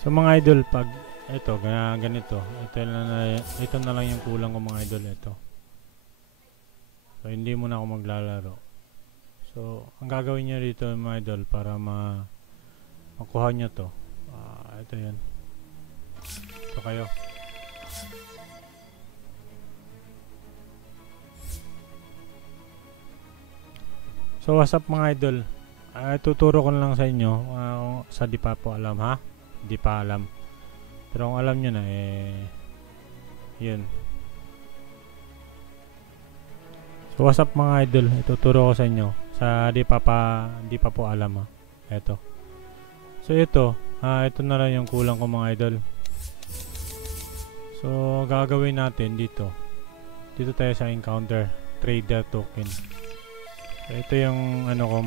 So mga idol, pag ito, ganito, ito na lang yung kulang ko mga idol, ito. So hindi muna ako maglalaro. So ang gagawin nyo dito mga idol para makuha nyo to, ito yun. Ito kayo. So what's up mga idol, tuturo ko lang sa inyo, sa di pa po alam ha, di pa alam, pero kung alam nyo na yun. So what's up mga idol, ituturo ko sa inyo sa di pa po alam ha, eto. So ito na lang yung kulang ko mga idol. So gagawin natin dito tayo sa encounter trader token. So ito yung ano ko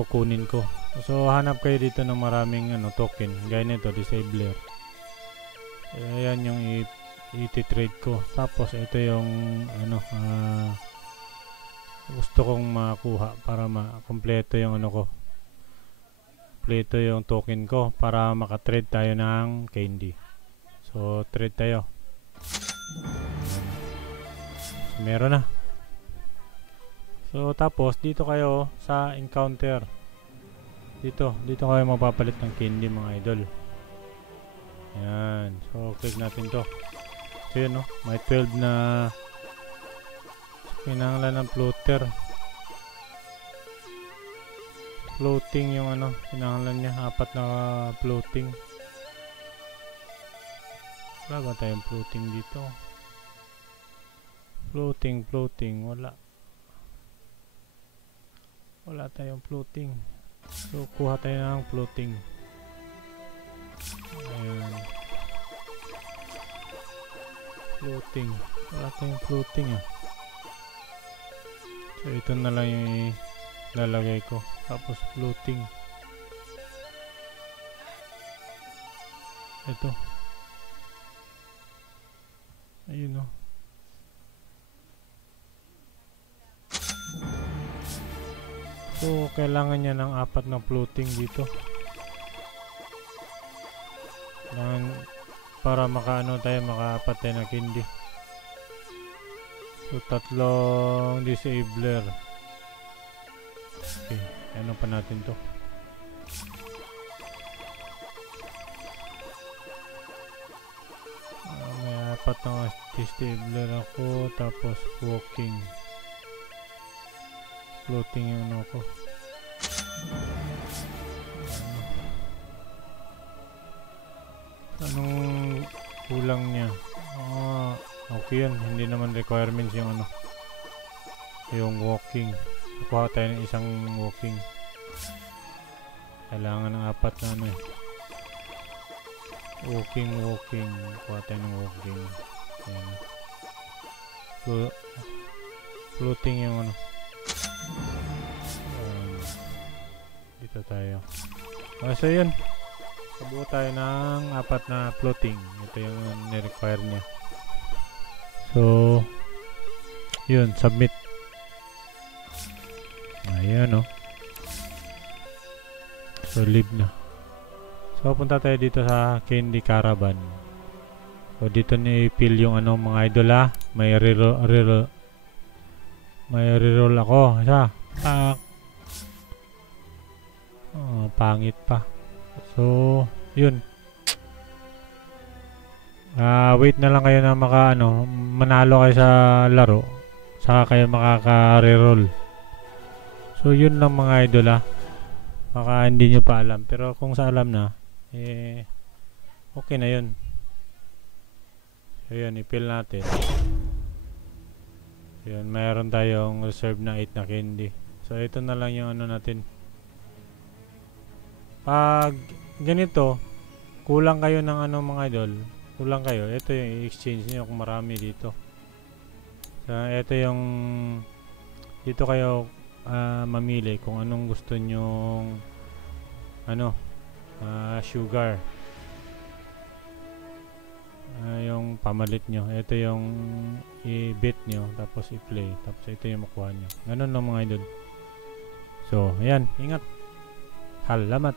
kukunin ko. So hanap kayo dito ng maraming token, gaya nito disabler. Ayan yung i-trade ko. Tapos ito yung gusto kong makuha para makompleto yung kompleto yung token ko para maka-trade tayo ng candy. So trade tayo. So, meron na. So tapos dito kayo sa encounter. Dito kayo mapapalit ng candy mga idol. Yan. So click natin to. So yun may 12 na kinahanglan ng floater. Floating yung kinahanglan niya, 4 na floating. Wala ba tayong floating dito? Floating, wala tayong floating. So kuha tayo ng floating. Ayan. Floating, wala tayong floating So ito na lang yung lalagay ko. Tapos floating, ito, ayun So kailangan niya ng 4 na floating dito. Kailangan para maka-4 tayo ng candy. So 3 disabler. Okay, ano pa natin to? May 4 na disabler ako, tapos walking. Floating yung ko. Anong kulang niya? Okay yun. Hindi naman requirements yung yung walking. Kuha tayo ng isang walking. Kailangan ng 4 na walking. Kuha tayo ng walking. Ayan. Floating yung dito tayo. So yun, nabuo tayo ng 4 na floating. Ito yung ni-require niya. So yun, submit. Ayan So leave na. So punta tayo dito sa Candy Caravan. So dito ni-fill yung mga idol May reroll ako isa. Pangit pa. So yun, wait na lang kayo na manalo kayo sa laro, saka kayo makaka-reroll. So yun lang mga idol baka hindi nyo pa alam, pero kung sa alam na okay na yun. So yun, i-fill natin. Yun, mayroon tayong reserve na 8 na candy. So ito na lang yung natin. Pag ganito, kulang kayo ng mga idol, kulang kayo, ito yung i-exchange nyo kung marami dito. So ito yung dito kayo mamili kung anong gusto nyong sugar, yung pamalit nyo. Ito yung i-bet nyo, tapos i-play, tapos ito yung makuha nyo. Ganun lang mga idol. So ayan, ingat. Salamat.